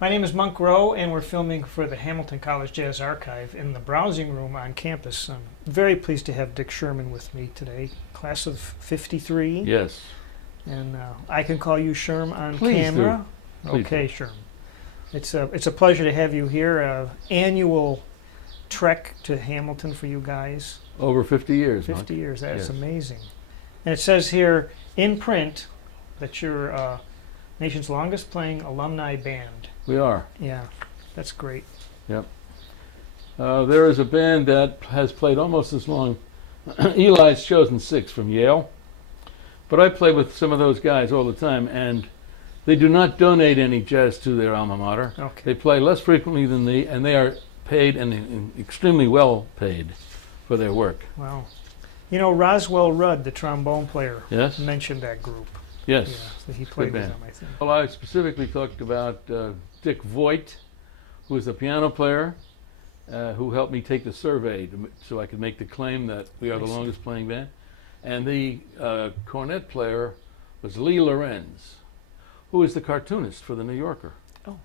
My name is Monk Rowe, and we're filming for the Hamilton College Jazz Archive in the browsing room on campus. I'm very pleased to have Dick Sherman with me today, class of '53. Yes. And I can call you Sherm on Please camera. do. Please Okay, do. Sherm. It's a pleasure to have you here. Annual trek to Hamilton for you guys. Over 50 years. 50 Monk. years. That's Yes. amazing. And it says here in print that you're nation's longest playing alumni band. We are. Yeah, that's great. Yep. There is a band that has played almost as long. Eli's chosen 6 from Yale. But I play with some of those guys all the time, and they do not donate any jazz to their alma mater. Okay. They play less frequently than me, and they are paid and extremely well paid for their work. Wow. You know, Roswell Rudd, the trombone player, Yes? mentioned that group. Yes. Yeah, so he played with band. them, I think. Well, I specifically talked about Dick Voigt, who is a piano player, who helped me take the survey so I could make the claim that we are the longest playing band. And the cornet player was Lee Lorenz, who is the cartoonist for The New Yorker. Oh.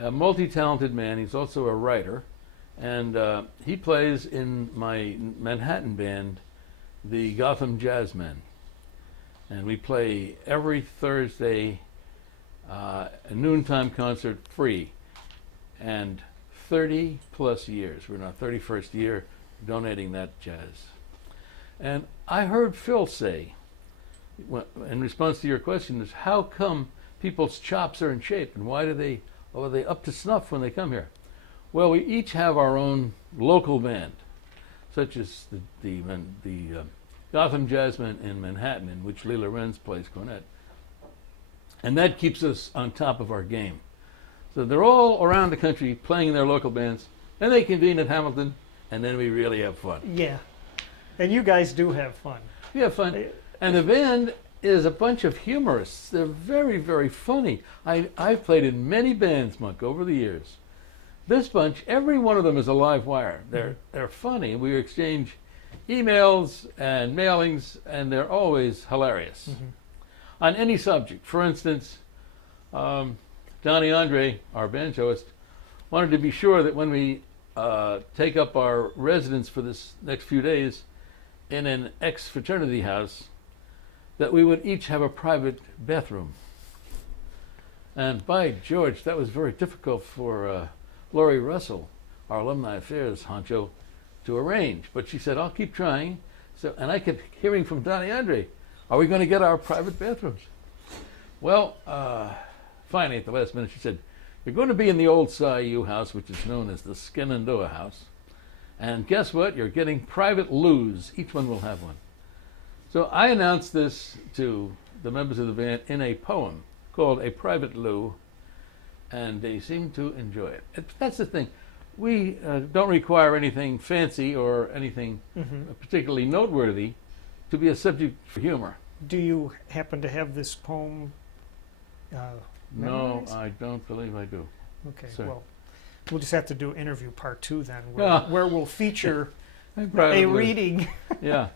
A multi-talented man. He's also a writer. And he plays in my Manhattan band, the Gotham Jazzmen. And we play every Thursday a noontime concert free. And 30 plus years. We're in our 31st year donating that jazz. And I heard Phil say, in response to your question, is how come people's chops are in shape and are they up to snuff when they come here? Well, we each have our own local band, such as the Gotham Jazzmen in Manhattan, in which Lee Lorenz plays cornet. And that keeps us on top of our game. So they're all around the country playing in their local bands, and they convene at Hamilton, and then we really have fun. Yeah. And you guys do have fun. We have fun. And the band is a bunch of humorists. They're very, very funny. I've played in many bands, Monk, over the years. This bunch, every one of them is a live wire. They're funny. We exchange emails and mailings, and they're always hilarious. Mm-hmm. On any subject. For instance, Donnie Andre, our banjoist, wanted to be sure that when we take up our residence for this next few days in an ex-fraternity house, that we would each have a private bathroom. And by George, that was very difficult for Laurie Russell, our alumni affairs honcho, to arrange. But she said, I'll keep trying. And I kept hearing from Donnie Andre, are we going to get our private bathrooms? Well, finally at the last minute she said, you're going to be in the old Cy-U house, which is known as the Shenandoah house. And guess what? You're getting private loos. Each one will have one. So I announced this to the members of the band in a poem called A Private Loo, and they seemed to enjoy it. That's the thing. We don't require anything fancy or anything particularly noteworthy to be a subject for humor. Do you happen to have this poem memorized? No, I don't believe I do. Okay, Sorry. well, we'll just have to do interview part 2 then, Yeah. where we'll feature Probably. a reading. Yeah.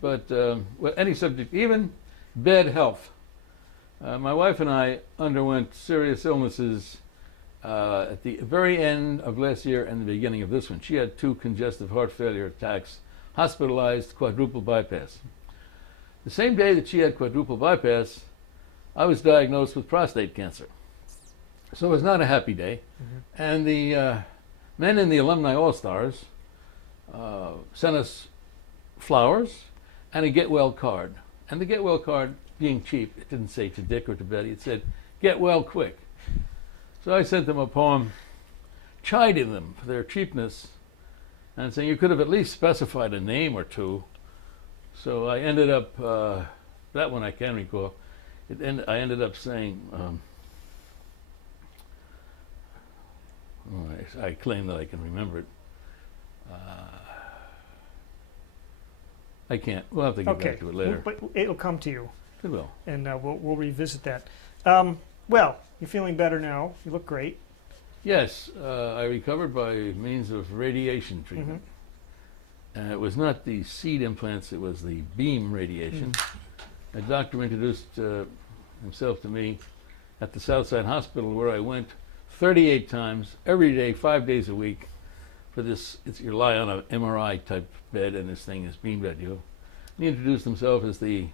But well, any subject, even bad health. My wife and I underwent serious illnesses at the very end of last year and the beginning of this one. She had 2 congestive heart failure attacks, hospitalized, quadruple bypass. The same day that she had quadruple bypass, I was diagnosed with prostate cancer. So it was not a happy day. And the men in the Alumni All-Stars sent us flowers and a get well card. And the get well card, being cheap, it didn't say to Dick or to Betty, it said, get well quick. So I sent them a poem chiding them for their cheapness and saying you could have at least specified a name or 2. So I ended up, that one I can recall, I ended up saying, I claim that I can remember it. I can't. We'll have to get back to it later. But it'll come to you, It will. and we'll revisit that. Well, you're feeling better now. You look great. Yes, I recovered by means of radiation treatment. And it was not the seed implants, it was the beam radiation. A doctor introduced himself to me at the Southside Hospital, where I went 38 times, every day, 5 days a week, for this. You lie on an MRI type bed, and this thing is beamed at you. He introduced himself as the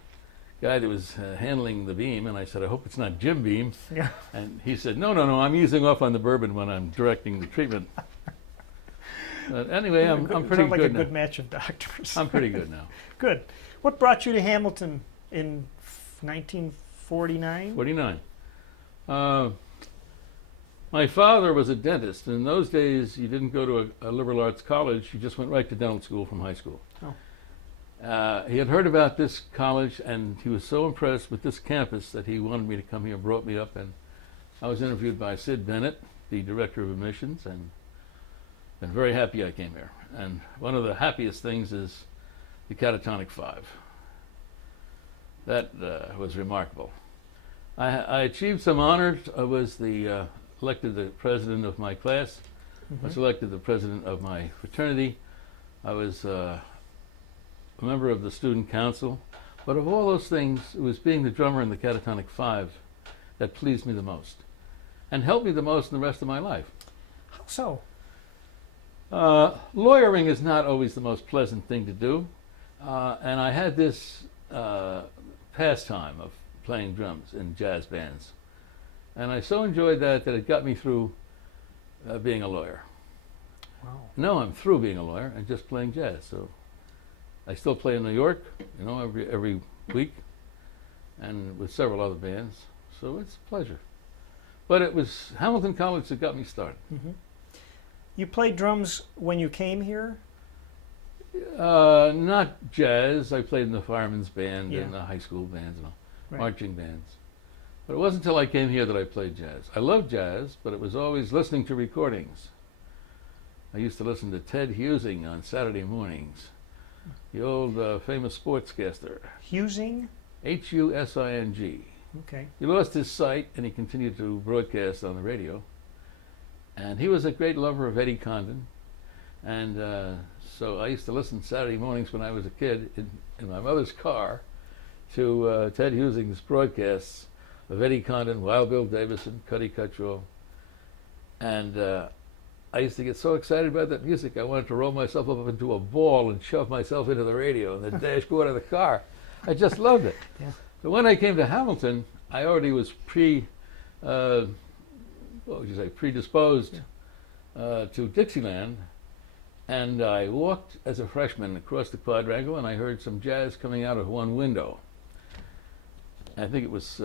guy that was handling the beam, and I said, I hope it's not Jim Beam. Yeah. And he said, no, I'm easing off on the bourbon when I'm directing the treatment. But anyway, I'm pretty Sound like good a now. good match of doctors. I'm pretty good now. Good. What brought you to Hamilton in 1949? 49. My father was a dentist. In those days, you didn't go to a liberal arts college. You just went right to dental school from high school. Oh. He had heard about this college, and he was so impressed with this campus that he wanted me to come here, brought me up, and I was interviewed by Sid Bennett, the director of admissions, and been very happy I came here. And one of the happiest things is the catatonic 5. That was remarkable. I achieved some honors. I was elected the president of my class. I was elected the president of my fraternity. I was a member of the student council. But of all those things, it was being the drummer in the catatonic 5 that pleased me the most and helped me the most in the rest of my life. How so? Lawyering is not always the most pleasant thing to do. And I had this pastime of playing drums in jazz bands. And I so enjoyed that it got me through being a lawyer. Wow. Now I'm through being a lawyer and just playing jazz. So I still play in New York, every week, and with several other bands. So it's a pleasure. But it was Hamilton College that got me started. Mm-hmm. You played drums when you came here? Not jazz. I played in the fireman's band and the high school bands and all, marching bands. But it wasn't until I came here that I played jazz. I loved jazz, but it was always listening to recordings. I used to listen to Ted Husing on Saturday mornings, the old famous sportscaster. Husing? Husing. Okay. He lost his sight, and he continued to broadcast on the radio. And he was a great lover of Eddie Condon. And so I used to listen Saturday mornings when I was a kid in my mother's car to Ted Husing's broadcasts of Eddie Condon, Wild Bill Davison, Cuddy Cuttrell. And I used to get so excited about that music, I wanted to roll myself up into a ball and shove myself into the radio in the dashboard of the car. I just loved it. Yeah. So when I came to Hamilton, I already was predisposed to Dixieland. And I walked as a freshman across the quadrangle, and I heard some jazz coming out of one window. I think it was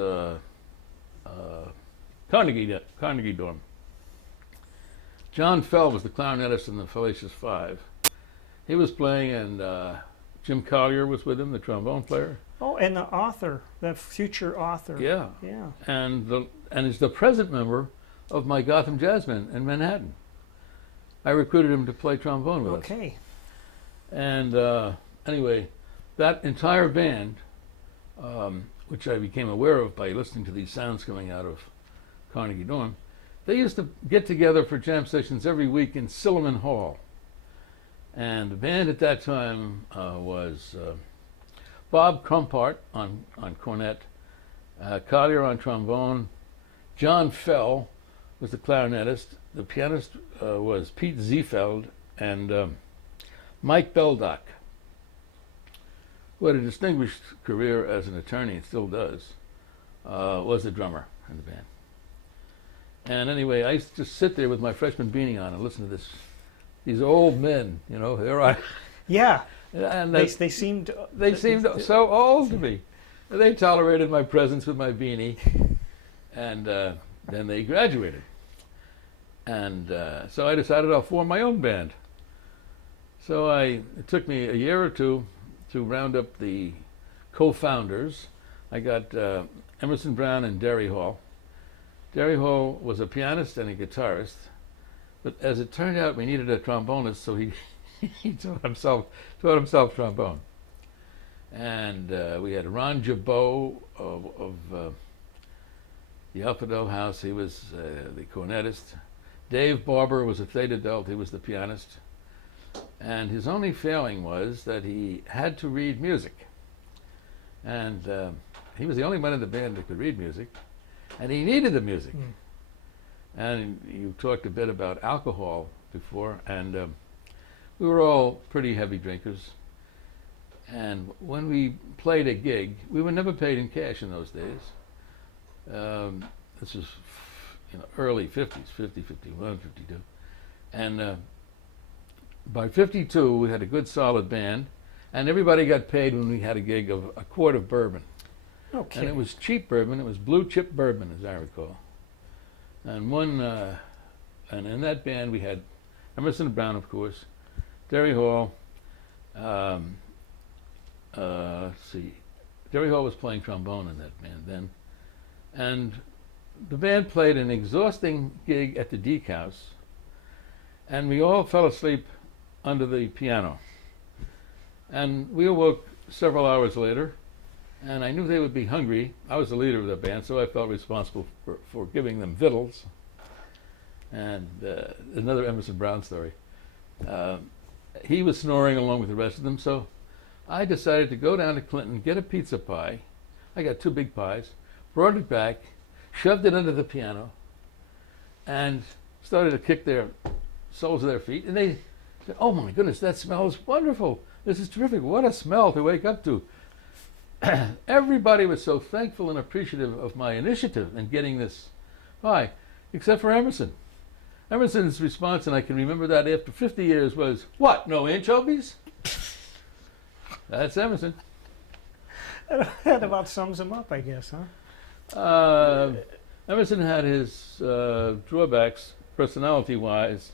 Carnegie Dorm. John Fell was the clarinetist in the Fillius 5. He was playing, and Jim Collier was with him, the trombone player. Oh, and the author, the future author. Yeah. Yeah. And is the present member of my Gotham Jazz Band in Manhattan. I recruited him to play trombone with us. Okay. And anyway, that entire band, which I became aware of by listening to these sounds coming out of Carnegie Dorm, they used to get together for jam sessions every week in Silliman Hall. And the band at that time was Bob Crumpart on cornet, Collier on trombone, John Fell was the clarinetist, the pianist was Pete Ziefeld, and Mike Beldock, who had a distinguished career as an attorney and still does, was the drummer in the band. And anyway, I used to just sit there with my freshman beanie on and listen to these old men, there I. Yeah. And they seemed. They seemed so old to me. They tolerated my presence with my beanie, and then they graduated. And so I decided I'll form my own band. So it took me a year or two to round up the co-founders. I got Emerson Brown and Derry Hall. Derry Hall was a pianist and a guitarist, but as it turned out, we needed a trombonist, so he taught himself trombone. And we had Ron Jabot of the Alfredo House. He was the cornetist. Dave Barber was a theta adult. He was the pianist. And his only failing was that he had to read music. And he was the only one in the band that could read music. and he needed the music. And you talked a bit about alcohol before, and we were all pretty heavy drinkers. And when we played a gig, we were never paid in cash in those days. This was, early 50s, 50, 51, 52. And by 52, we had a good solid band, and everybody got paid when we had a gig of a quart of bourbon. Okay. And it was cheap bourbon. It was blue chip bourbon, as I recall. And and in that band we had Emerson Brown, of course, Derry Hall. Let's see, Derry Hall was playing trombone in that band then, and the band played an exhausting gig at the Deke House, and we all fell asleep under the piano. And we awoke several hours later, and I knew they would be hungry. I was the leader of the band, so I felt responsible for giving them victuals. And another Emerson Brown story. He was snoring along with the rest of them, so I decided to go down to Clinton, get a pizza pie. I got 2 big pies, brought it back, shoved it under the piano, and started to kick their soles of their feet. And they said, "Oh my goodness, that smells wonderful. This is terrific. What a smell to wake up to." Everybody was so thankful and appreciative of my initiative in getting this pie, except for Emerson. Emerson's response, and I can remember that after 50 years, was, "What, no anchovies?" That's Emerson. That about sums him up, I guess, huh? Emerson had his drawbacks, personality-wise.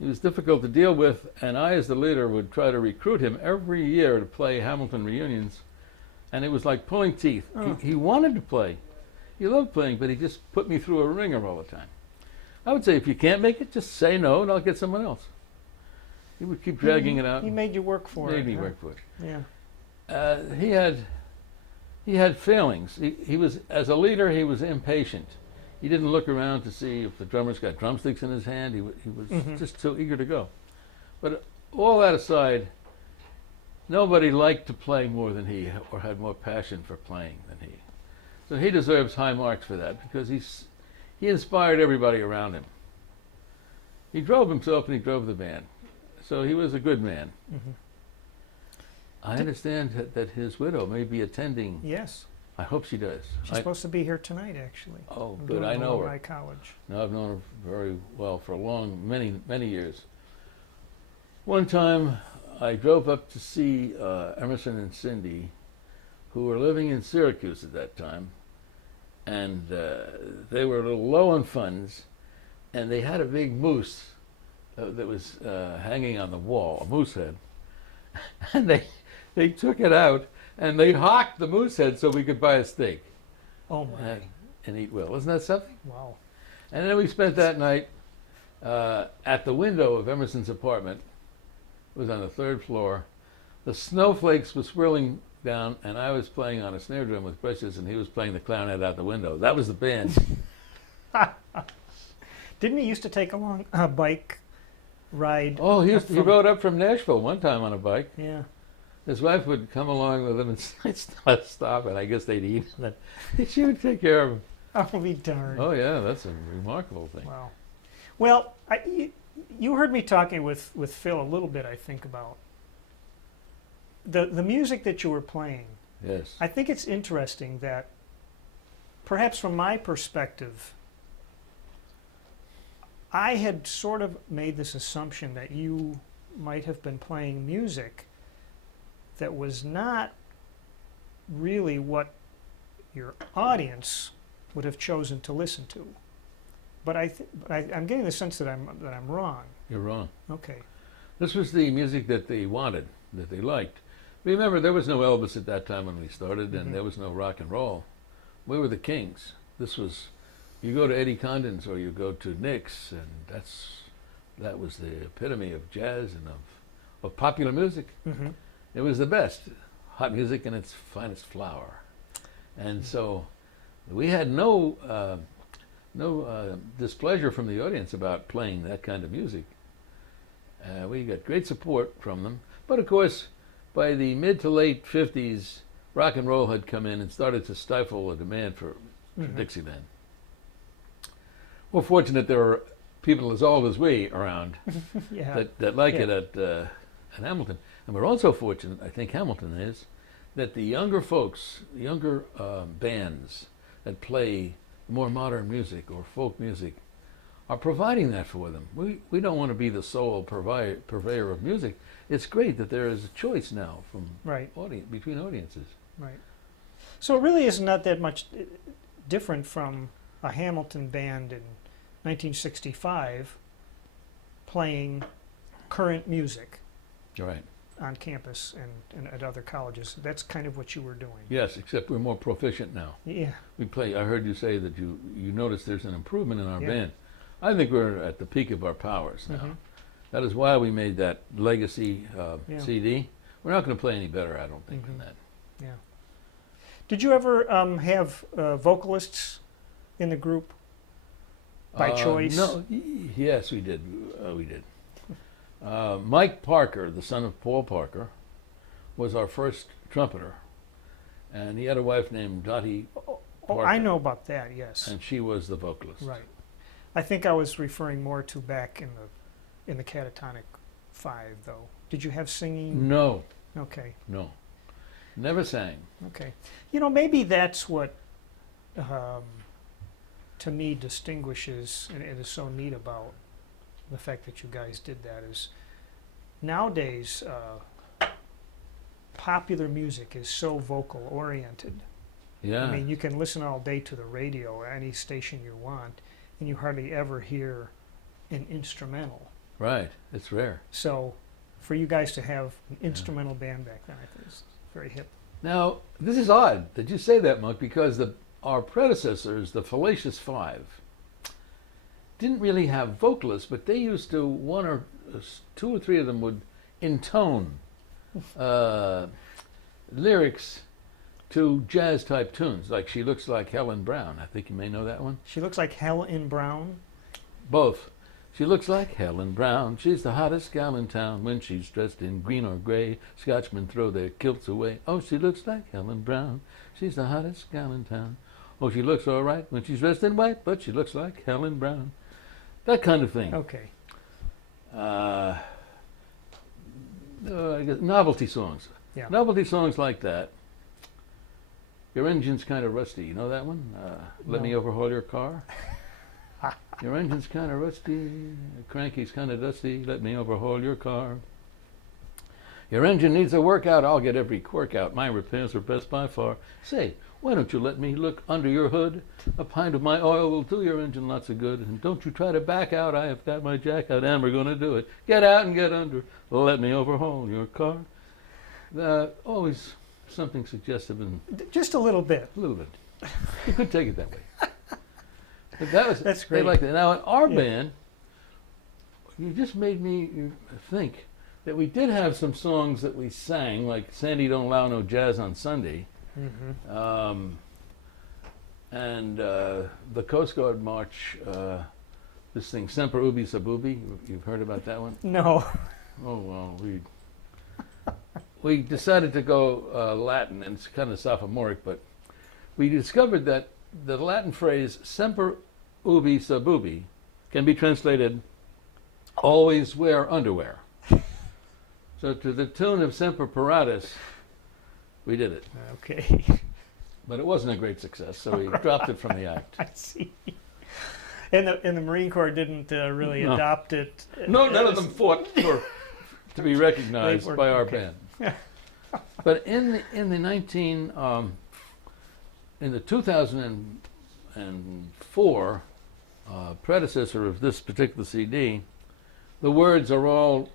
He was difficult to deal with, and I, as the leader, would try to recruit him every year to play Hamilton reunions, and it was like pulling teeth. Oh. He wanted to play. He loved playing, but he just put me through a ringer all the time. I would say, if you can't make it, just say no, and I'll get someone else. He would keep dragging it out. He made you work for it. Made me huh? work for it. Yeah. He had failings. He was, as a leader, he was impatient. He didn't look around to see if the drummer's got drumsticks in his hand. He was just so eager to go. But all that aside, nobody liked to play more than he, or had more passion for playing than he. So he deserves high marks for that, because he inspired everybody around him. He drove himself and he drove the band. So he was a good man. I understand that his widow may be attending. Yes. I hope she does. She's supposed to be here tonight, actually. Oh, I'm good. doing I know her. alumni college. No, I've known her very well for many years. One time, I drove up to see Emerson and Cindy, who were living in Syracuse at that time, and they were a little low on funds, and they had a big moose that was hanging on the wall, a moose head, and they took it out and they hocked the moose head so we could buy a steak. Oh my! And eat well. Isn't that something? Wow. And then we spent that night at the window of Emerson's apartment. It was on the 3rd floor. The snowflakes were swirling down, and I was playing on a snare drum with brushes, and he was playing the clarinet out the window. That was the band. Didn't he used to take a long bike ride? Oh, he rode up from Nashville one time on a bike. Yeah. His wife would come along with him and stop, and I guess they'd eat. And then she would take care of him. I'll be darned. Oh, yeah, that's a remarkable thing. Wow. Well, you heard me talking with Phil a little bit, I think, about the music that you were playing. Yes. I think it's interesting that, perhaps from my perspective, I had sort of made this assumption that you might have been playing music that was not really what your audience would have chosen to listen to. But I'm getting the sense that I'm wrong. You're wrong. Okay. This was the music that they wanted, that they liked. Remember, there was no Elvis at that time when we started, and there was no rock and roll. We were the Kings. This was, you go to Eddie Condon's or you go to Nick's, and that was the epitome of jazz and of popular music. It was the best, hot music in its finest flower. And so we had no displeasure from the audience about playing that kind of music. We got great support from them. But of course, by the mid to late 50s, rock and roll had come in and started to stifle the demand for Mhm. Dixieland. We're fortunate there are people as old as we around Yeah. that like Yeah. it at Hamilton. And we're also fortunate, I think Hamilton is, that the younger folks, younger bands that play more modern music or folk music are providing that for them. We don't want to be the sole purveyor of music. It's great that there is a choice now from Right. between audiences. Right. So it really is not that much different from a Hamilton band in 1965 playing current music Right. on campus and at other colleges. That's kind of what you were doing. Yes, except we're more proficient now. Yeah. We play. I heard you say that you noticed there's an improvement in our Yeah. band. I think we're at the peak of our powers now. Mhm. That is why we made that legacy Yeah. CD. We're not going to play any better, I don't think, Mhm. than that. Yeah. Did you ever have vocalists in the group by choice? No. Yes, we did. We did. Mike Parker, the son of Paul Parker, was our first trumpeter, and he had a wife named Dottie, Oh, Parker. I know about that. Yes. and she was the vocalist. Right. I think I was referring more to back in the Catatonic 5, though. Did you have singing? No, Okay. no, never sang. Okay. You know, maybe that's what, to me, distinguishes and it is so neat about the fact that you guys did that is nowadays popular music is so vocal oriented. Yeah. I mean, you can listen all day to the radio or any station you want, and you hardly ever hear an instrumental. Right. It's rare. So, for you guys to have an instrumental band back then, I think is very hip. Now, this is odd that you say that, Monk, because our predecessors, the Fallacious Five, didn't really have vocalists, but they used to, two or three of them would intone lyrics to jazz-type tunes, like She Looks Like Helen Brown. I think you may know that one. She looks like Helen Brown. Both. She looks like Helen Brown. She's the hottest gal in town when she's dressed in green or gray. Scotchmen throw their kilts away. Oh, she looks like Helen Brown. She's the hottest gal in town. Oh, she looks all right when she's dressed in white, but she looks like Helen Brown. That kind of thing. Okay. I guess novelty songs. Yeah. Novelty songs like that. Your engine's kind of rusty. You know that one? Let me No. overhaul your car. Your engine's kind of rusty. Cranky's kind of dusty. Let me overhaul your car. Your engine needs a workout. I'll get every quirk out. My repairs are best by far. Say, why don't you let me look under your hood? A pint of my oil will do your engine lots of good. And don't you try to back out. I have got my jack out and we're going to do it. Get out and get under. Let me overhaul your car. Always something suggestive and Just a little bit. a little bit. You could take it that way. But that was, That's they great. liked it. Now in our Yeah. band, you just made me think that we did have some songs that we sang, like Sandy Don't Allow No Jazz on Sunday, Mm-hmm. and the Coast Guard March, this thing, Semper Ubi Sabubi. You've heard about that one? No. Oh, well, we decided to go Latin, and it's kind of sophomoric, but we discovered that the Latin phrase Semper Ubi Sabubi can be translated always wear underwear. So to the tune of Semper Paratus, we did it. Okay. But it wasn't a great success, so we dropped it from the act. I see. And the Marine Corps didn't really No. adopt it. No, none of them fought to be recognized They were- by our okay. band. But in the 2004 predecessor of this particular CD, the words are all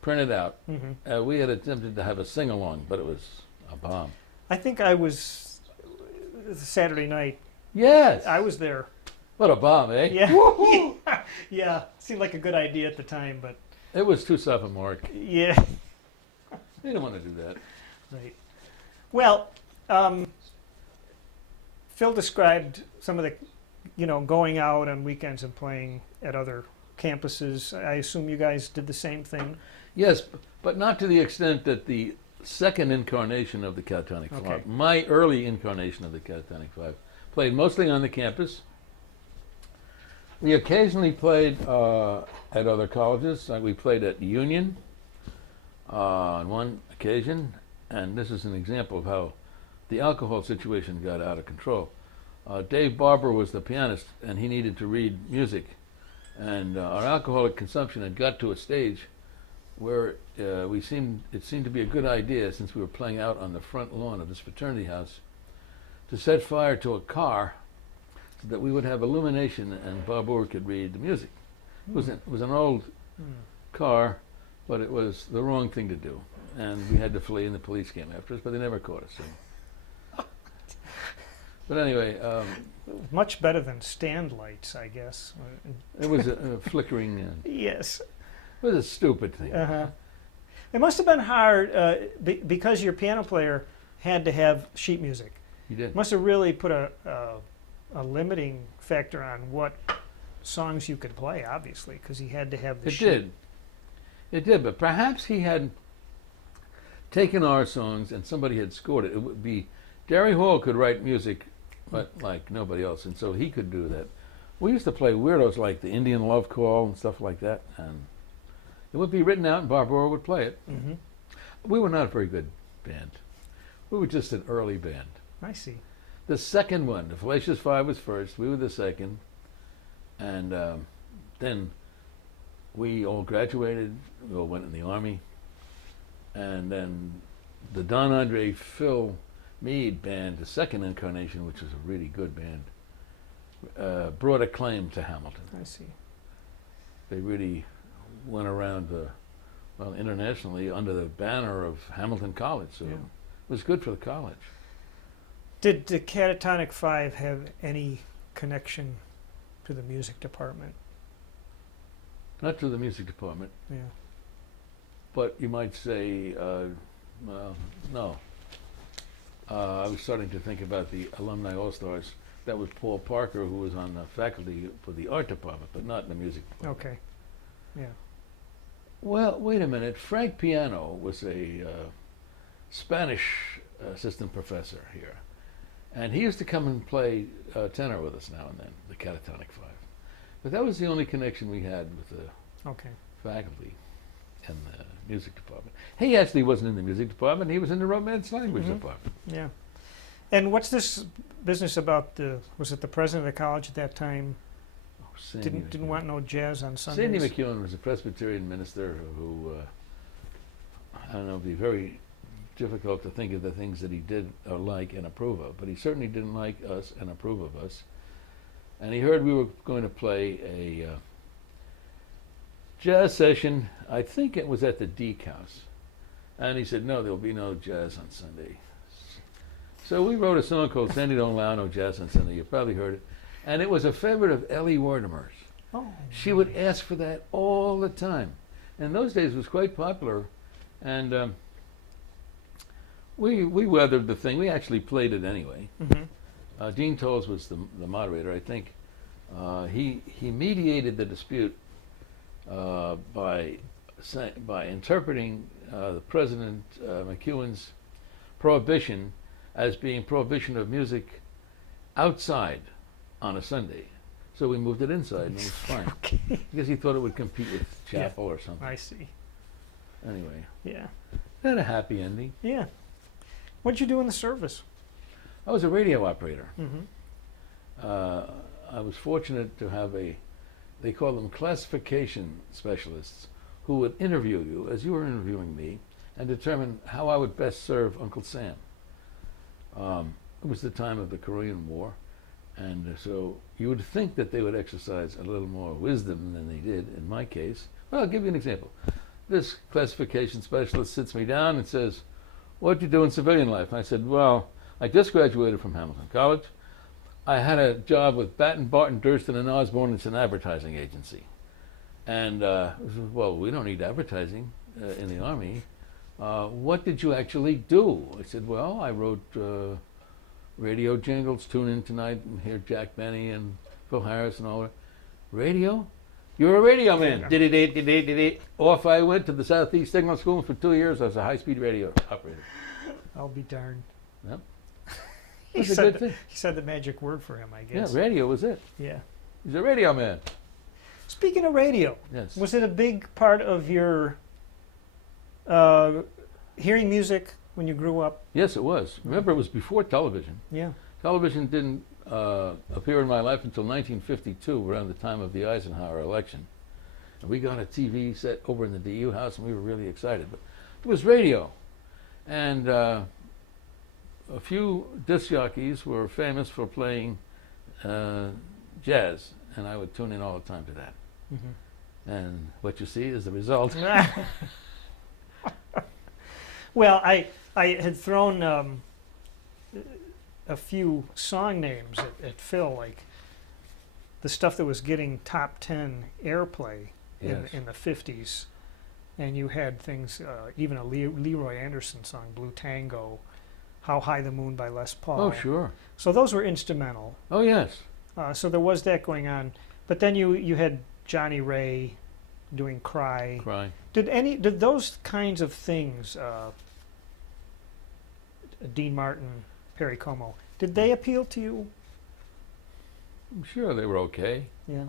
printed out. Hmm. We had attempted to have a sing-along, but it was a bomb. I think I was Saturday night. Yes. I was there. What a bomb, eh? Yeah. Yeah. Seemed like a good idea at the time, but It was too sophomoric. yeah. They didn't want to do that. Right. Well, Phil described some of the, going out on weekends and playing at other campuses. I assume you guys did the same thing. Yes, but not to the extent that the second incarnation of the Catatonic Okay. Five. My early incarnation of the Catatonic Five. Played mostly on the campus. We occasionally played at other colleges. We played at Union on one occasion, and this is an example of how the alcohol situation got out of control. Dave Barber was the pianist, and he needed to read music. And our alcoholic consumption had got to a stage where it seemed to be a good idea, since we were playing out on the front lawn of this fraternity house, to set fire to a car so that we would have illumination and Barber could read the music. It was an old car, but it was the wrong thing to do. And we had to flee, and the police came after us, but they never caught us. So. But anyway, Much better than stand lights, I guess. it was a flickering. Yes. It was a stupid thing. Uh-huh. It must have been hard because your piano player had to have sheet music. He did. Must have really put a limiting factor on what songs you could play, obviously, because he had to have the sheet. It did, but perhaps he had taken our songs and somebody had scored it. It would be Jerry Hall could write music, but like nobody else, and so he could do that. We used to play weirdos like the Indian Love Call and stuff like that, and it would be written out, and Barbara would play it. Mm-hmm. We were not a very good band. We were just an early band. I see. The second one, the Fallacious Five, was first. We were the second, and then we all graduated. We all went in the Army, and then the Don Andre Phil Meade band, the second incarnation, which was a really good band, brought acclaim to Hamilton. I see. They really went around internationally under the banner of Hamilton College, so Yeah. it was good for the college. Did the Catatonic Five have any connection to the music department? Not to the music department, Yeah. but you might say, well, no. I was starting to think about the Alumni All-Stars. That was Paul Parker, who was on the faculty for the art department, but not in the music department. Okay. Yeah. Well, wait a minute. Frank Piano was a Spanish assistant professor here, and he used to come and play tenor with us now and then, the Catatonic Five. But that was the only connection we had with the Okay. faculty and the music department. He actually wasn't in the music department. He was in the Romance language Mhm. department. Yeah. And what's this business about was it the president of the college at that time Oh, Sandy didn't McEwen. want no jazz on Sundays? Sandy McEwen was a Presbyterian minister who, I don't know, it'd be very difficult to think of the things that he did or like and approve of, but he certainly didn't like us and approve of us. And he heard we were going to play a jazz session. I think it was at the Deke House. And he said, no, there'll be no jazz on Sunday. So we wrote a song called Sandy Don't Allow No Jazz on Sunday. You probably heard it. And it was a favorite of Ellie Wardemer's. Oh. She would ask for that all the time. And in those days it was quite popular. And we weathered the thing. We actually played it anyway. Mm-hmm. Gene Tolles was the moderator, I think. He mediated the dispute by interpreting the President McEwen's prohibition as being prohibition of music outside on a Sunday. So we moved it inside, and it was fine. Okay. Because he thought it would compete with chapel or something. I see. Anyway, Yeah. it had a happy ending. Yeah. What'd you do in the service? I was a radio operator. Mm-hmm. I was fortunate to have they call them classification specialists, who would interview you as you were interviewing me and determine how I would best serve Uncle Sam. It was the time of the Korean War, and so you would think that they would exercise a little more wisdom than they did in my case. Well, I'll give you an example. This classification specialist sits me down and says, "What'd you do in civilian life?" And I said, "Well, I just graduated from Hamilton College. I had a job with Batten, Barton, Durston, and Osborne. It's an advertising agency." And I said, "Well, we don't need advertising in the Army. What did you actually do?" I said, "Well, I wrote radio jingles, tune in tonight and hear Jack Benny and Phil Harris and all that." "Radio?" You're a radio man. Diddy. Off I went to the Southeast Signal School for 2 years. I was a high-speed radio operator. I'll be darned. Yep. He That's a said, good thing. he said the magic word for him, I Yeah, guess. radio was it. Yeah. He's a radio man. Speaking of radio, Yes. was it a big part of your hearing music when you grew up? Yes, it was. Remember, it was before television. Yeah. Television didn't appear in my life until 1952, around the time of the Eisenhower election. And we got a TV set over in the DU house, and we were really excited. But it was radio. And a few disc jockeys were famous for playing jazz, and I would tune in all the time to that. Mm-hmm. And what you see is the result. Well, I had thrown a few song names at Phil, like the stuff that was getting top 10 airplay Yes. in the 50s. And you had things, even a Leroy Anderson song, Blue Tango, How High the Moon by Les Paul. Oh, sure. So those were instrumental. Oh, yes. So there was that going on. But then you had Johnny Ray doing Cry. Cry. Did those kinds of things, Dean Martin, Perry Como, did they appeal to you? I'm sure they were okay. Yeah.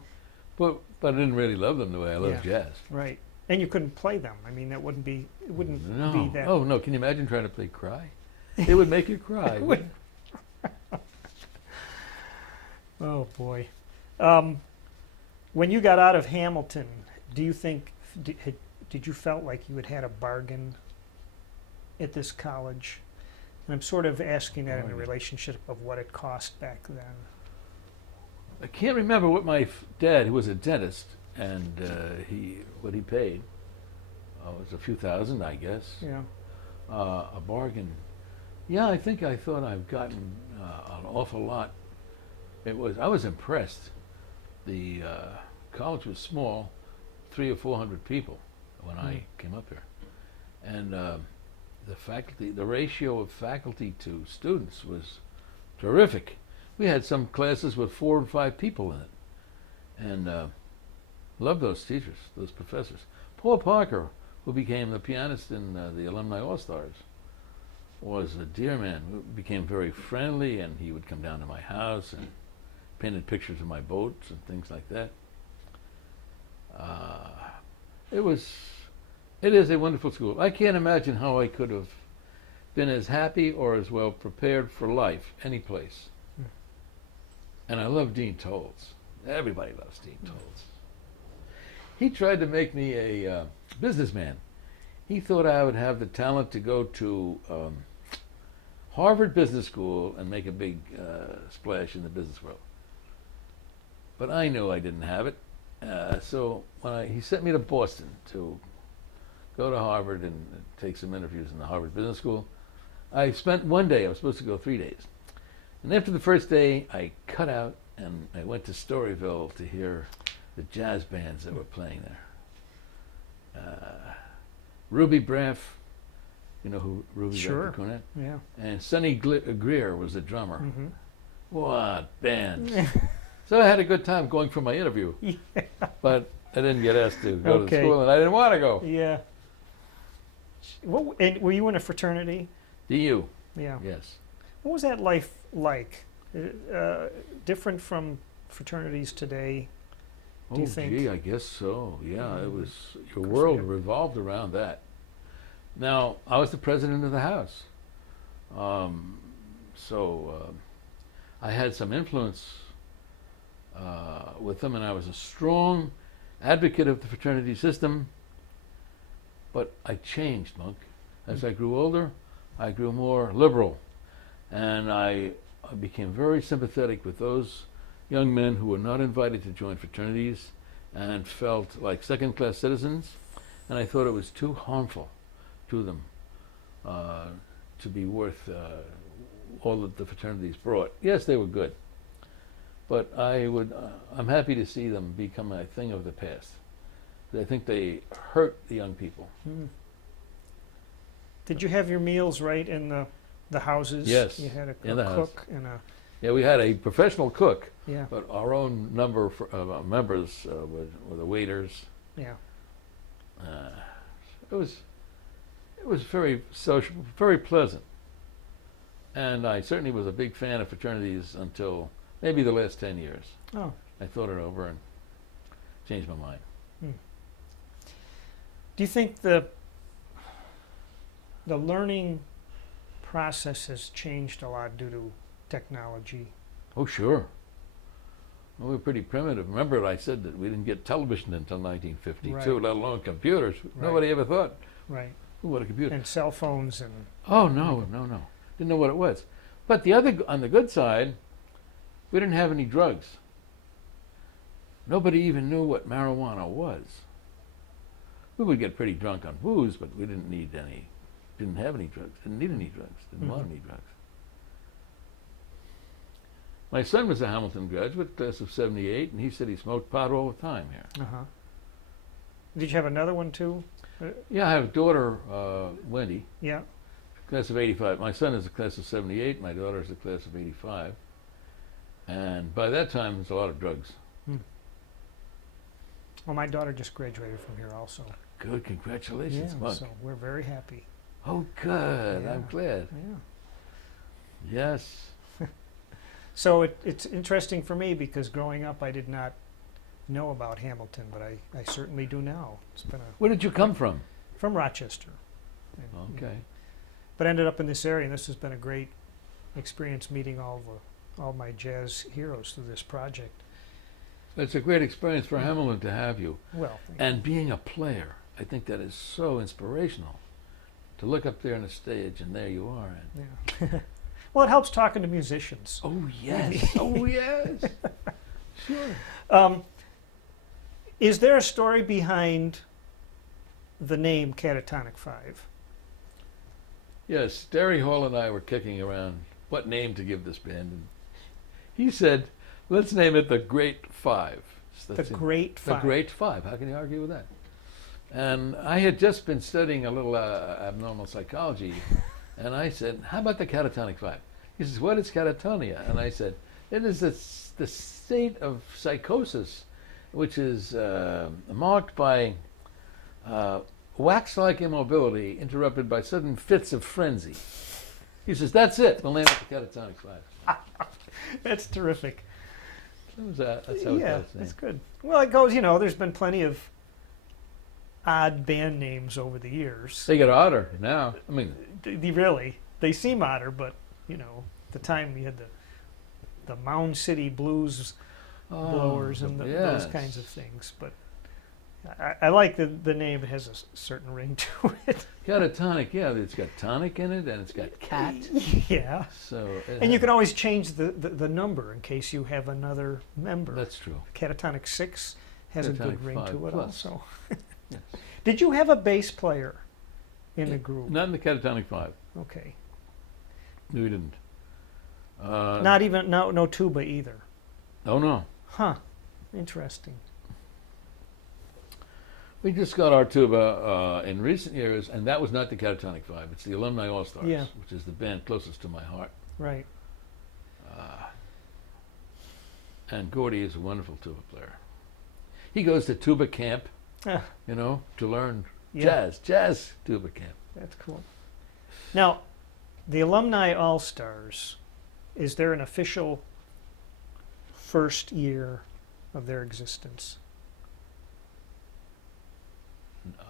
But I didn't really love them the way I love Yeah. jazz. Right. And you couldn't play them. I mean, it wouldn't be No. that. Oh, no. Can you imagine trying to play Cry? It would make you cry. It wouldn't Oh boy. When you got out of Hamilton, do you think did you felt like you had a bargain at this college? And I'm sort of asking that in the Oh, yeah. relationship of what it cost back then. I can't remember what my dad, who was a dentist, and what he paid. It was a few thousand, I guess. Yeah. A bargain. Yeah, I think I thought I've gotten an awful lot. I was impressed. The college was small, 300 or 400 people when I came up here, and the ratio of faculty to students was terrific. We had some classes with 4 and 5 people in it, and loved those teachers, those professors. Paul Parker, who became the pianist in the Alumni All-Stars, was a dear man. We became very friendly, and he would come down to my house and painted pictures of my boats and things like that. It is a wonderful school. I can't imagine how I could have been as happy or as well prepared for life any place. And I love Dean Tolles. Everybody loves Dean Tolles. He tried to make me a businessman. He thought I would have the talent to go to Harvard Business School and make a big splash in the business world. But I knew I didn't have it. So when he sent me to Boston to go to Harvard and take some interviews in the Harvard Business School, I spent one day. I was supposed to go 3 days. And after the first day, I cut out and I went to Storyville to hear the jazz bands that were playing there. Ruby Braff, you know who Ruby Sure. Braff Cornet? Yeah. And Sonny Greer was the drummer. Mm-hmm. What bands! So I had a good time going for my interview, Yeah. but I didn't get asked to go to Okay. school, and I didn't want to go. Yeah. And were you in a fraternity? DU, Yeah. yes. What was that life like? Different from fraternities today? Do you think? Gee, I guess so. Yeah, it was. Your Course, world yeah. revolved around that. Now, I was the president of the house, so I had some influence with them, and I was a strong advocate of the fraternity system. But I changed, Monk. As I grew older, I grew more liberal, and I became very sympathetic with those young men who were not invited to join fraternities and felt like second-class citizens, and I thought it was too harmful to them to be worth all that the fraternities brought. Yes, they were good, but I'm happy to see them become a thing of the past. I think they hurt the young people. Did you have your meals right in the houses? Yes, You had a in the house. cook and Yeah, we had a professional cook, Yeah. but our own number of members were the waiters. Yeah. It was very sociable, very pleasant, and I certainly was a big fan of fraternities until maybe the last 10 years. Oh. I thought it over and changed my mind. Do you think the learning process has changed a lot due to technology? Oh, sure. Well, we were pretty primitive. Remember, I said that we didn't get television until 1952, Right. let alone computers. Right. Nobody ever thought, Right. "Ooh, what a computer." And cell phones and Oh, no. Didn't know what it was. But on the good side, we didn't have any drugs. Nobody even knew what marijuana was. We would get pretty drunk on booze, but we didn't have any drugs, didn't need any drugs, didn't want any drugs. My son was a Hamilton graduate, class of 78, and he said he smoked pot all the time here. Did you have another one too? Yeah, I have a daughter, Wendy, Yeah. class of 85. My son is a class of 78, my daughter is a class of 85. And by that time, there's a lot of drugs. Well, my daughter just graduated from here also. Good, congratulations, Yeah, Monk. so we're very happy. Oh, good, Yeah. I'm glad. Yeah. Yes. So it's interesting for me because growing up I did not know about Hamilton, but I certainly do now. It's been Where did you come from? from Rochester. And, Okay. But ended up in this area, and this has been a great experience meeting all my jazz heroes through this project. It's a great experience for Hamilton to have you. Well, thank And being a player, I think that is so inspirational. To look up there on the stage and there you are. And you. Yeah. Well, it helps talking to musicians. oh, yes. Oh, yes. Sure. Is there a story behind the name Catatonic 5? Yes, Derry Hall and I were kicking around what name to give this band. And he said, let's name it the Great Five. So The that's it. Great The Five. Great Five. How can you argue with that? And I had just been studying a little abnormal psychology, and I said, how about the catatonic 5? He says, what is catatonia? And I said, it is the state of psychosis, which is marked by wax-like immobility interrupted by sudden fits of frenzy. He says, that's it. We'll name it the catatonic 5. That's terrific. That's how it Yeah, goes. that's good. Well, it goes, there's been plenty of odd band names over the years. They get odder now. I mean, They seem odder, but, at the time we had the Mound City Blues blowers and those yes. kinds of things. But I like the name. It has a certain ring to it. catatonic, yeah, it's got tonic in it and it's got cat. Yeah. So And you can always change the number in case you have another member. That's true. Catatonic 6 has a good Catatonic ring 5 to it plus. also. Yes. Did you have a bass player in the group? Not in the catatonic 5. Okay. No, we didn't. Not even, no tuba either. Oh, no. Huh. Interesting. We just got our tuba in recent years, and that was not the catatonic 5. It's the Alumni All-Stars, Yeah. which is the band closest to my heart. Right. And Gordy is a wonderful tuba player. He goes to tuba camp, Ah, to learn yeah. jazz tuba camp. That's cool. Now, the Alumni All-Stars, is there an official first year of their existence?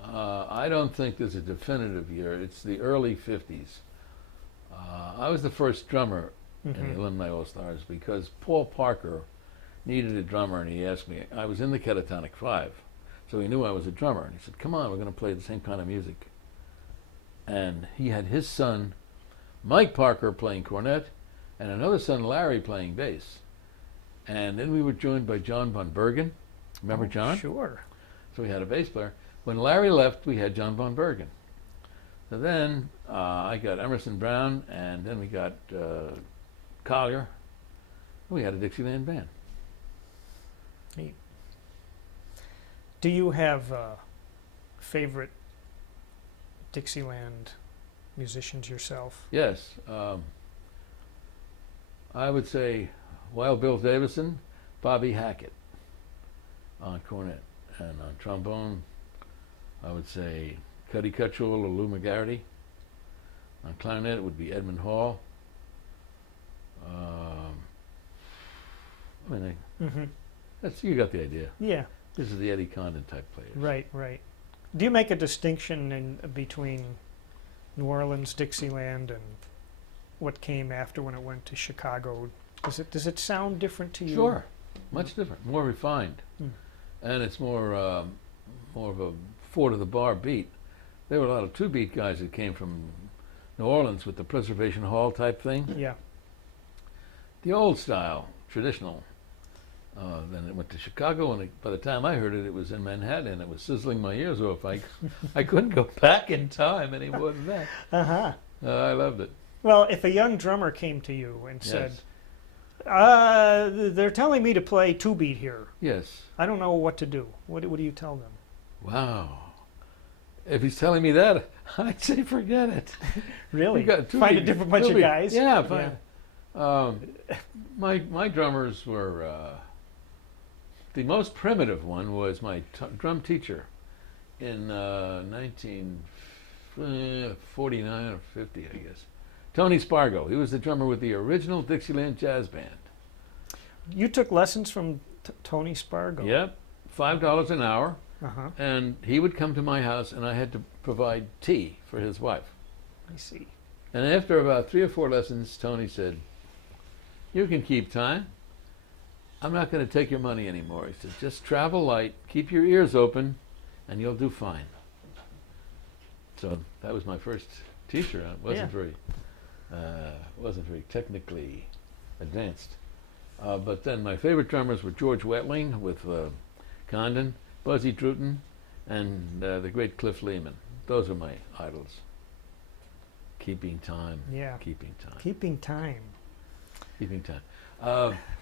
I don't think there's a definitive year. It's the early 50s. I was the first drummer in the Alumni All-Stars because Paul Parker needed a drummer, and he asked me. I was in the catatonic 5, so he knew I was a drummer, and he said, come on, we're going to play the same kind of music. And he had his son, Mike Parker, playing cornet, and another son, Larry, playing bass. And then we were joined by John Von Bergen. Remember John? Sure. So we had a bass player. When Larry left, we had John Von Bergen. So then I got Emerson Brown, and then we got Collier. We had a Dixieland band. Neat. Do you have favorite Dixieland musicians yourself? Yes. I would say Wild Bill Davison, Bobby Hackett on cornet, and on trombone, I would say Cuddy Cutchell or Lou McGarity. On clarinet, it would be Edmund Hall. Mm-hmm. That's you got the idea. Yeah. This is the Eddie Condon type players. Right, right. Do you make a distinction between New Orleans, Dixieland, and what came after when it went to Chicago? Does it sound different to you? Sure, much different, more refined, Mm. and it's more of a four to the bar beat. There were a lot of two beat guys that came from New Orleans with the Preservation Hall type thing. Yeah. The old style, traditional. Then it went to Chicago, and by the time I heard it, it was in Manhattan, and it was sizzling my ears off. I couldn't go back in time any more than that. Uh-huh. I loved it. Well, if a young drummer came to you and said, they're telling me to play two-beat here. Yes. I don't know what to do. What do you tell them? Wow. If he's telling me that, I'd say forget it. Really? You got Find a two-beat- different bunch of two-beat. guys? Yeah. My drummers were the most primitive one was my drum teacher in 1949 or 50, I guess. Tony Spargo. He was the drummer with the original Dixieland Jazz Band. You took lessons from Tony Spargo? Yep, $5 an hour, Uh-huh. and he would come to my house, and I had to provide tea for his wife. I see. And after about 3 or 4 lessons, Tony said, "You can keep time. I'm not going to take your money anymore." He said, "Just travel light, keep your ears open, and you'll do fine." So that was my first teacher. It wasn't very technically advanced. But then my favorite drummers were George Wetling with Condon, Buzzy Druten, and the great Cliff Lehman. Those are my idols. Keeping time. Yeah. Keeping time. Keeping time. Keeping time.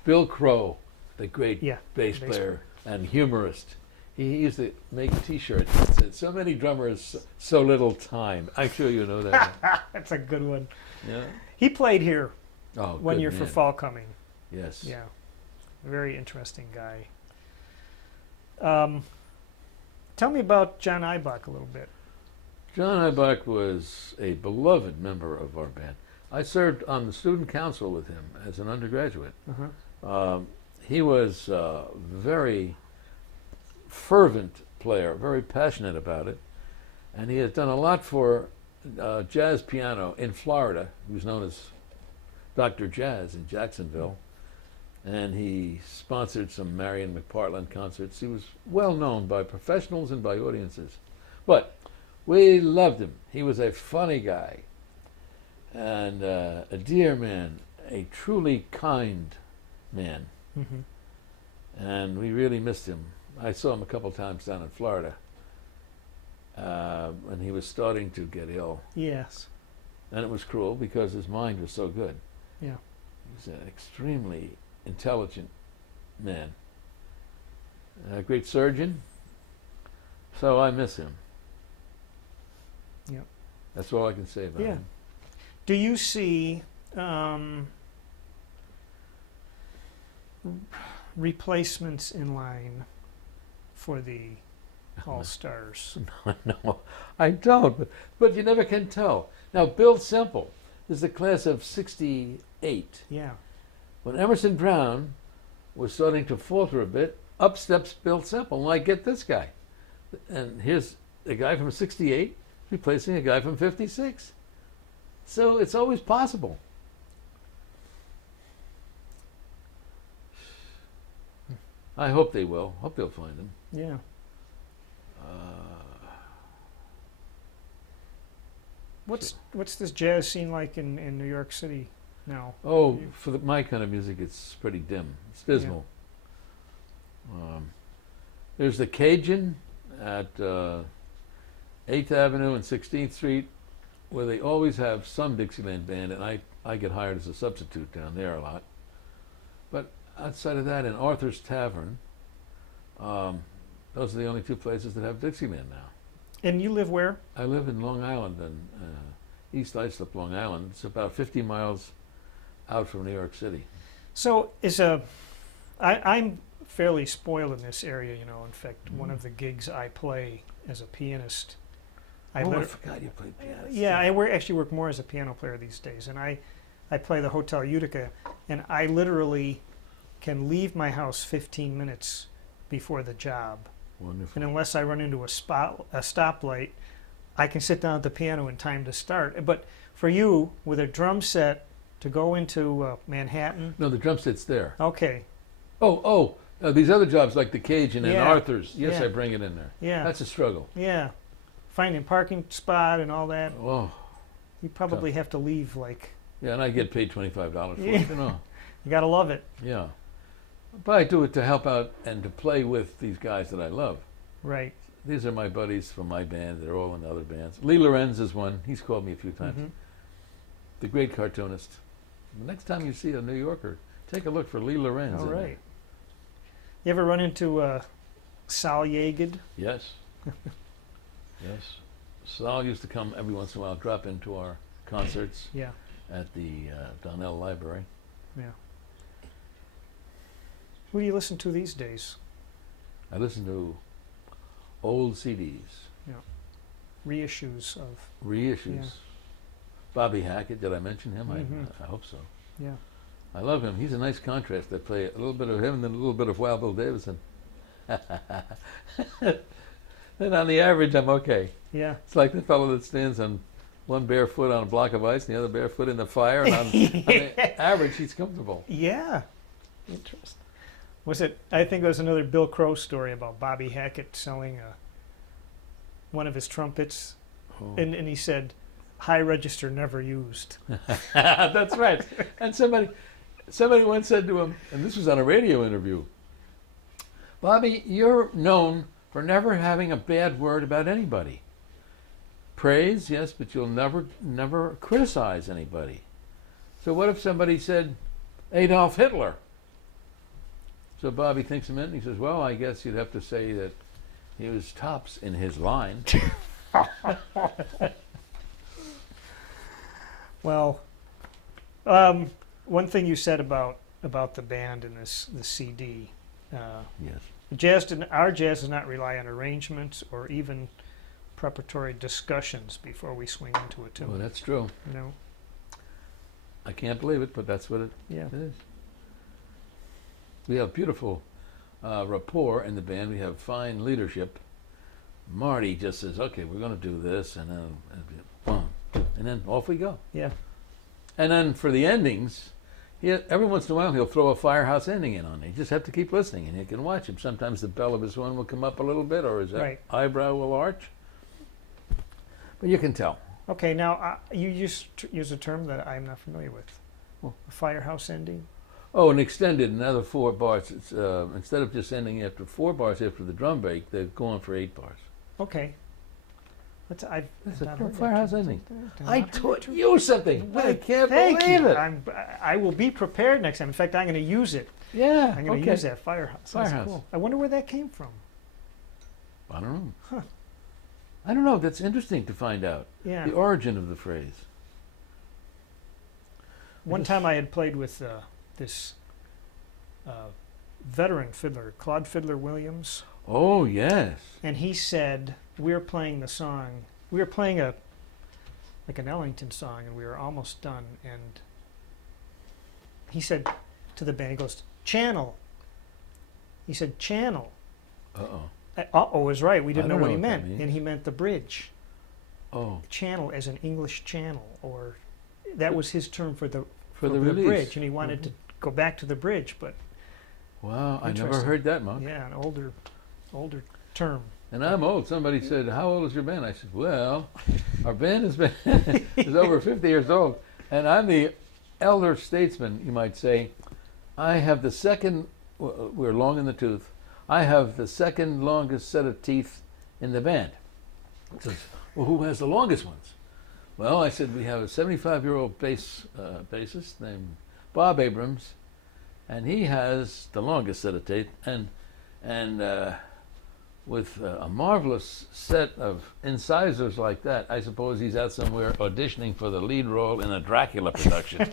Bill Crow, the great Yeah, bass bass player and humorist. He used to make T-shirts that said, "So many drummers, so little time." I'm sure you know that. That's a good one. Yeah. He played here Oh, one good year for man. Fall Coming. Yes. Yeah. Very interesting guy. Tell me about John Ibach a little bit. John Ibach was a beloved member of our band. I served on the student council with him as an undergraduate. Uh-huh. He was a very fervent player, very passionate about it, and he has done a lot for jazz piano in Florida. He was known as Dr. Jazz in Jacksonville, and he sponsored some Marion McPartland concerts. He was well known by professionals and by audiences. But we loved him. He was a funny guy and a dear man, a truly kind man. Mm-hmm. And we really missed him. I saw him a couple times down in Florida, and he was starting to get ill. Yes. And it was cruel because his mind was so good. Yeah. He was an extremely intelligent man, a great surgeon. So I miss him. Yep. That's all I can say about Yeah. him. Do you see replacements in line for the All-Stars? No, I don't. But you never can tell. Now, Bill Semple is the class of '68. Yeah. When Emerson Brown was starting to falter a bit, up steps Bill Semple. And I get this guy. And here's a guy from '68 replacing a guy from '56. So it's always possible. I hope they will. Hope they'll find him. Yeah. What's this jazz scene like in New York City now? Oh, for my kind of music, it's pretty dim. It's dismal. There's the Cajun at 8th Avenue and 16th Street, where they always have some Dixieland band, and I get hired as a substitute down there a lot. But outside of that, in Arthur's Tavern, those are the only two places that have Dixieland now. And you live where? I live in Long Island, in East Islip, Long Island. It's about 50 miles out from New York City. So I'm fairly spoiled in this area, you know. In fact, one of the gigs I play as a pianist, I forgot you played piano. yeah, actually work more as a piano player these days, and I play the Hotel Utica, and I literally can leave my house 15 minutes before the job, Wonderful. and unless I run into a stoplight, I can sit down at the piano in time to start. But for you, with a drum set to go into Manhattan, No, the drum set's there. okay, These other jobs like the Cajun and Yeah. Arthur's, yes, Yeah. I bring it in there. yeah, That's a struggle. yeah, finding parking spot and all that, Oh, you probably have to leave like, yeah, and I get paid $25 for Yeah. it, you know. you gotta love it, Yeah. But I do it to help out and to play with these guys that I love. right? These are my buddies from my band. They're all in other bands. Lee Lorenz is one. He's called me a few times. Mhm. The great cartoonist. The next time you see a New Yorker, take a look for Lee Lorenz. All in there. right. You ever run into Sal Yagid? Yes. Yes. Sal used to come every once in a while, drop into our concerts Yeah, at the Donnell Library. yeah. Who do you listen to these days? I listen to old CDs, Reissues of, reissues. Yeah. Bobby Hackett, did I mention him? Mhm. I hope so. yeah. I love him. He's a nice contrast. I play a little bit of him and then a little bit of Wild Bill Davison. Then on the average, I'm okay. Yeah. It's like the fellow that stands on one bare foot on a block of ice and the other bare foot in the fire. And on the average, he's comfortable. Yeah. Interesting. Was it, I think it was another Bill Crow story about Bobby Hackett selling one of his trumpets, Oh. and he said, high register never used. That's right. And somebody once said to him, and this was on a radio interview, Bobby, you're known for never having a bad word about anybody. Praise, yes, but you'll never criticize anybody. So what if somebody said Adolf Hitler? So Bobby thinks a minute and he says, well, I guess you'd have to say that he was tops in his line. Well, one thing you said about the band and the CD, Yes. our jazz does not rely on arrangements or even preparatory discussions before we swing into a Well, tune. that's true. You know, I can't believe it, but that's what it yeah, is. We have beautiful rapport in the band. We have fine leadership. Marty just says, okay, we're going to do this, and then boom, and then off we go. yeah, And then for the endings, every once in a while he'll throw a Firehouse ending in on it. You just have to keep listening, and you can watch him. Sometimes the bell of his horn will come up a little bit, or his Right. eyebrow will arch. But you can tell. Okay, now you use a term that I'm not familiar with. Well, A firehouse ending. Oh, and extended another 4 bars. It's instead of just ending after 4 bars after the drum break, they've gone for 8 bars. Okay. That's a not heard that firehouse term. ending. I've I not heard taught that term. you something. I can't Thank believe you. it. I will be prepared next time. In fact, I'm going to use it. Yeah. I'm going to okay. use that firehouse. That's Firehouse. cool. I wonder where that came from. I don't know. Huh. I don't know. That's interesting to find out. Yeah. The origin of the phrase. One just- time I had played with this veteran fiddler, Claude Fiddler Williams, Oh, yes. and he said, we were playing the song, we were playing like an Ellington song, and we were almost done, and he said to the band, he goes, channel. He said, channel. Uh-oh. Uh-oh was right. We didn't I know don't what know he what that meant, means. and he meant the bridge. Oh. Channel as an English channel, or that was his term for the For the release. bridge, and he wanted to go back to the bridge, but Wow, I never Interesting. heard that, Monk. yeah, an older term. And I'm old. Somebody said, how old is your band? I said, well, our band has been is over 50 years old. And I'm the elder statesman, you might say. I have the second, we're long in the tooth, I have the second longest set of teeth in the band. He says, well, who has the longest ones? Well, I said, we have a 75-year-old bassist named Bob Abrams, and he has the longest set of teeth. And with a marvelous set of incisors like that, I suppose he's out somewhere auditioning for the lead role in a Dracula production.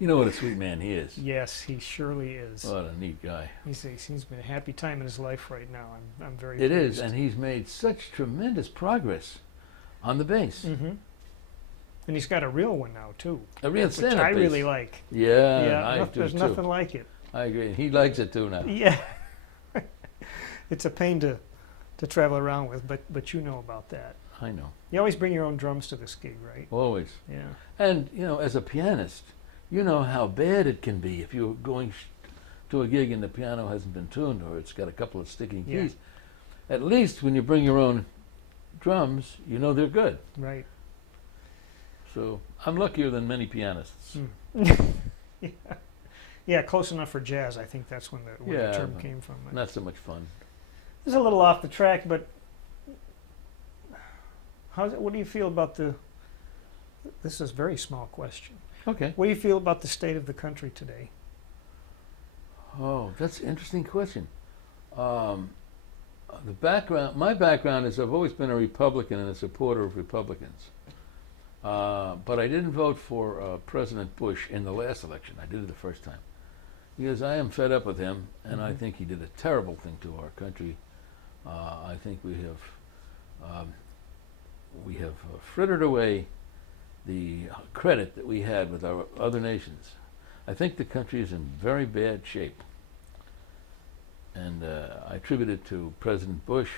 You know what a sweet man he is. Yes, he surely is. What a neat guy. He seems to be a happy time in his life right now. I'm very It pleased. is, and he's made such tremendous progress on the bass. Mm-hmm. And he's got a real one now too, A real which stand-up I bass. really like. Yeah, I do there's too. nothing like it. I agree. He likes it too now. Yeah, it's a pain to travel around with, but you know about that. I know. You always bring your own drums to this gig, right? Always. Yeah. And, you know, as a pianist, you know how bad it can be if you're going to a gig and the piano hasn't been tuned or it's got a couple of sticking Yeah. keys. At least when you bring your own drums, you know they're good. Right. So I'm luckier than many pianists. Yeah. Yeah, close enough for jazz. I think that's when the Yeah, term but came from. Not so much fun. This is a little off the track, but what do you feel about this is a very small question. Okay. What do you feel about the state of the country today? Oh, that's an interesting question. My background is I've always been a Republican and a supporter of Republicans. But I didn't vote for President Bush in the last election. I did it the first time. Because I am fed up with him, and I think he did a terrible thing to our country. I think we have frittered away the credit that we had with our other nations. I think the country is in very bad shape. And I attribute it to President Bush.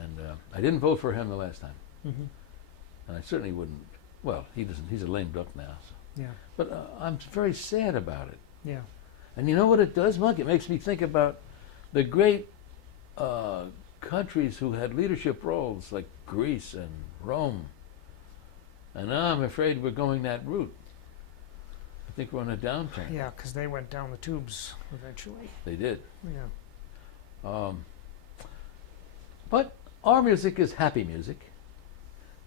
And I didn't vote for him the last time. Mm-hmm. And I certainly wouldn't. Well, he doesn't. He's a lame duck now. So. Yeah. But I'm very sad about it. Yeah. And you know what it does, Monk? It makes me think about the great countries who had leadership roles like Greece and Rome. And now I'm afraid we're going that route. I think we're on a downturn. Yeah, because they went down the tubes eventually. They did. Yeah. But our music is happy music.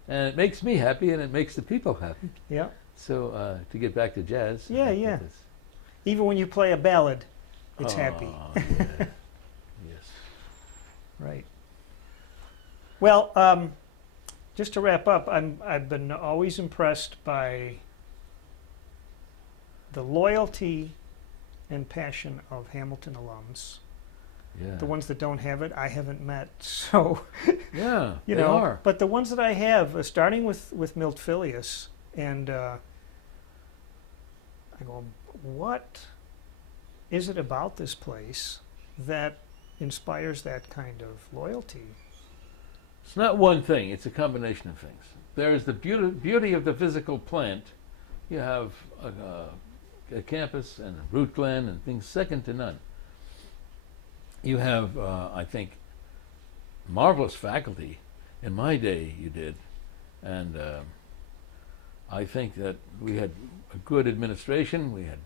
And it makes me happy and it makes the people happy. Yeah. So to get back to jazz. Yeah, I think yeah. that's- Even when you play a ballad, it's happy. Yeah. Yes. Right. Well, just to wrap up, I've been always impressed by the loyalty and passion of Hamilton alums. Yeah. The ones that don't have it, I haven't met. So, Yeah, you they know, are. but the ones that I have, starting with Milt Fillius, and I go, what is it about this place that inspires that kind of loyalty? It's not one thing, it's a combination of things. There is the beauty of the physical plant. You have a campus and a root gland and things second to none. You have, I think, marvelous faculty. In my day, you did. And I think that we had a good administration. We had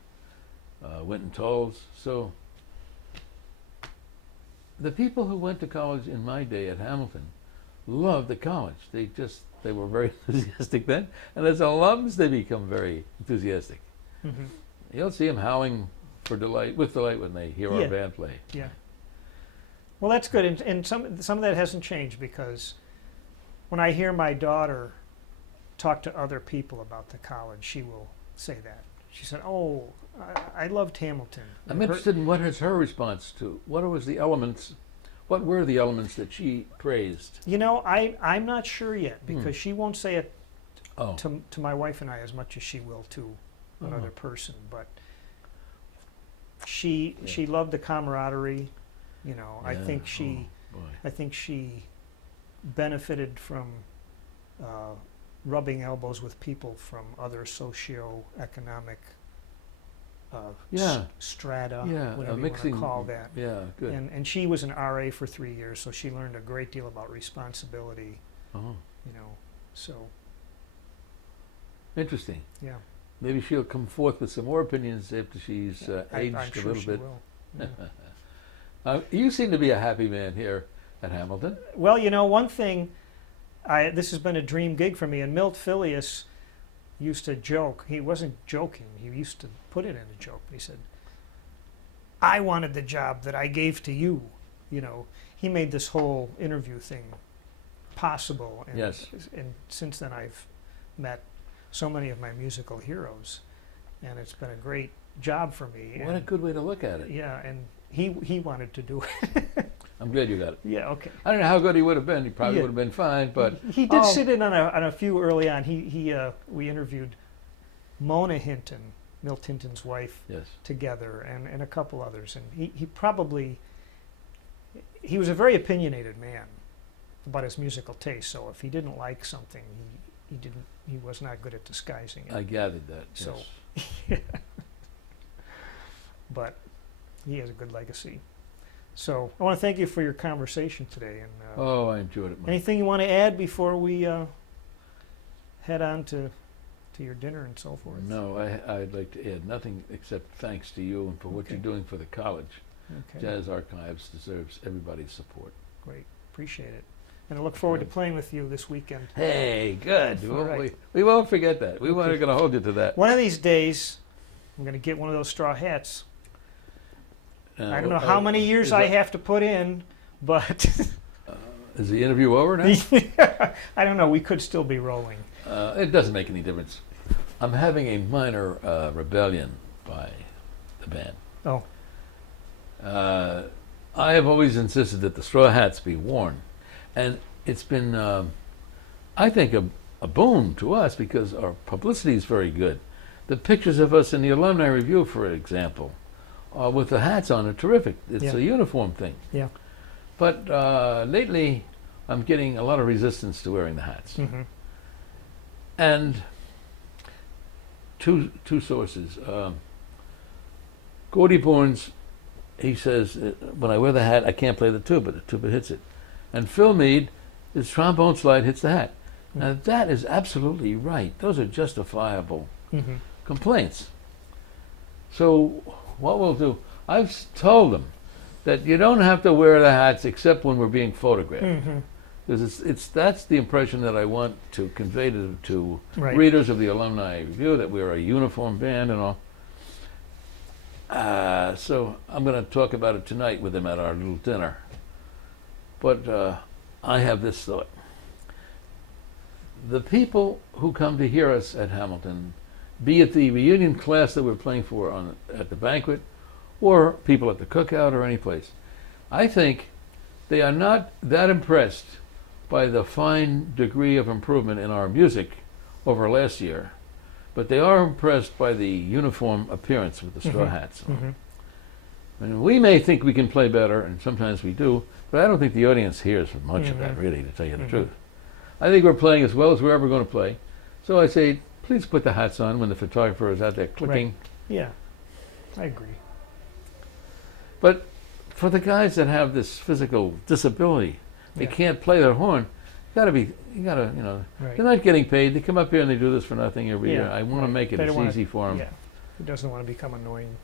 Winton Tolles. So the people who went to college in my day at Hamilton loved the college. They were very enthusiastic then. And as alums, they become very enthusiastic. Mm-hmm. You'll see them howling with delight when they hear Yeah. our band play. Yeah. Well, that's good, and some of that hasn't changed, because when I hear my daughter talk to other people about the college, she will say that. She said, "Oh, I loved Hamilton." I'm interested in what is her response to what were the elements that she praised. You know, I'm not sure yet, because she won't say it Oh, to my wife and I as much as she will to another person. But she loved the camaraderie. You know, I yeah. think she Oh, boy. I think she benefited from rubbing elbows with people from other socio-economic Yeah. strata, Yeah, whatever you mixing. want to call that. Yeah, good. And she was an RA for 3 years, so she learned a great deal about responsibility, Oh, you know. So, interesting. yeah. Maybe she'll come forth with some more opinions after she's aged I'm a sure little she bit. will. Yeah. You seem to be a happy man here at Hamilton. Well, you know, one thing, this has been a dream gig for me, and Milt Fillius used to joke. He wasn't joking. He used to put it in a joke. He said, "I wanted the job that I gave to you." You know, he made this whole interview thing possible. And, Yes. and since then, I've met so many of my musical heroes. and it's been a great job for me. What a good way to look at it. Yeah, and he wanted to do it. I'm glad you got it. Yeah, okay. I don't know how good he would have been. He probably Yeah. would have been fine, but He did sit in on a few early on. We interviewed Mona Hinton, Milt Hinton's wife, yes. together, and a couple others, and he was a very opinionated man about his musical taste. So if he didn't like something, he was not good at disguising it. I gathered that. So, yes. But he has a good legacy. So I want to thank you for your conversation today. And Oh, I enjoyed it. Mike. anything you want to add before we head on to your dinner and so forth? No, I'd like to add nothing except thanks to you and for what Okay. you're doing for the college. Okay, Jazz Archives deserves everybody's support. great. Appreciate it. And I look forward to playing with you this weekend. Hey, good. All right. We won't forget that. We Okay. weren't going to hold you to that. One of these days, I'm going to get one of those straw hats. I don't know how many years I have to put in, but Is the interview over now? I don't know. We could still be rolling. It doesn't make any difference. I'm having a minor rebellion by the band. Oh, I have always insisted that the straw hats be worn. And it's been, I think, a boon to us because our publicity is very good. The pictures of us in the Alumni Review, for example, with the hats on are terrific. It's Yeah. a uniform thing. yeah. But lately, I'm getting a lot of resistance to wearing the hats. Mm-hmm. And two sources. Gordy Bournes, he says, when I wear the hat, I can't play the tuba. The tuba hits it. And Phil Mead, his trombone slide hits the hat. Now that is absolutely right. Those are justifiable Mm-hmm. complaints. So what we'll do, I've told them that you don't have to wear the hats except when we're being photographed. Mm-hmm. Because that's the impression that I want to convey to Right. readers of the Alumni Review, that we're a uniform band and all. So I'm going to talk about it tonight with them at our little dinner. But I have this thought. The people who come to hear us at Hamilton, be it the reunion class that we're playing for at the banquet, or people at the cookout or any place, I think they are not that impressed by the fine degree of improvement in our music over last year, but they are impressed by the uniform appearance with the straw Mhm. hats. Mm-hmm. And we may think we can play better, and sometimes we do, but I don't think the audience hears much of that, Mhm. really, to tell you the Mhm. truth. I think we're playing as well as we're ever going to play. So I say, please put the hats on when the photographer is out there clicking. Yeah, I agree. But for the guys that have this physical disability, they Yeah. can't play their horn. You gotta, Right. they're not getting paid. They come up here and they do this for nothing every Yeah, year. I want to right. make it They as don't wanna- easy for them. Yeah, who doesn't want to become annoying?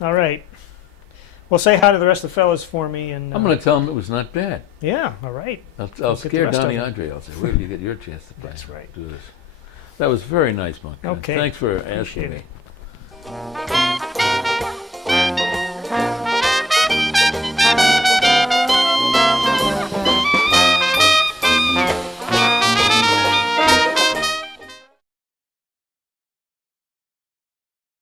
All right. Well, say hi to the rest of the fellas for me, and I'm going to tell them it was not bad. Yeah, all right. I'll Get the scare rest of Donnie them. Andre. I'll say, where did you get your chance to play? That's right. Do this. That was very nice, Monk. Okay. Thanks for Appreciate asking me. it.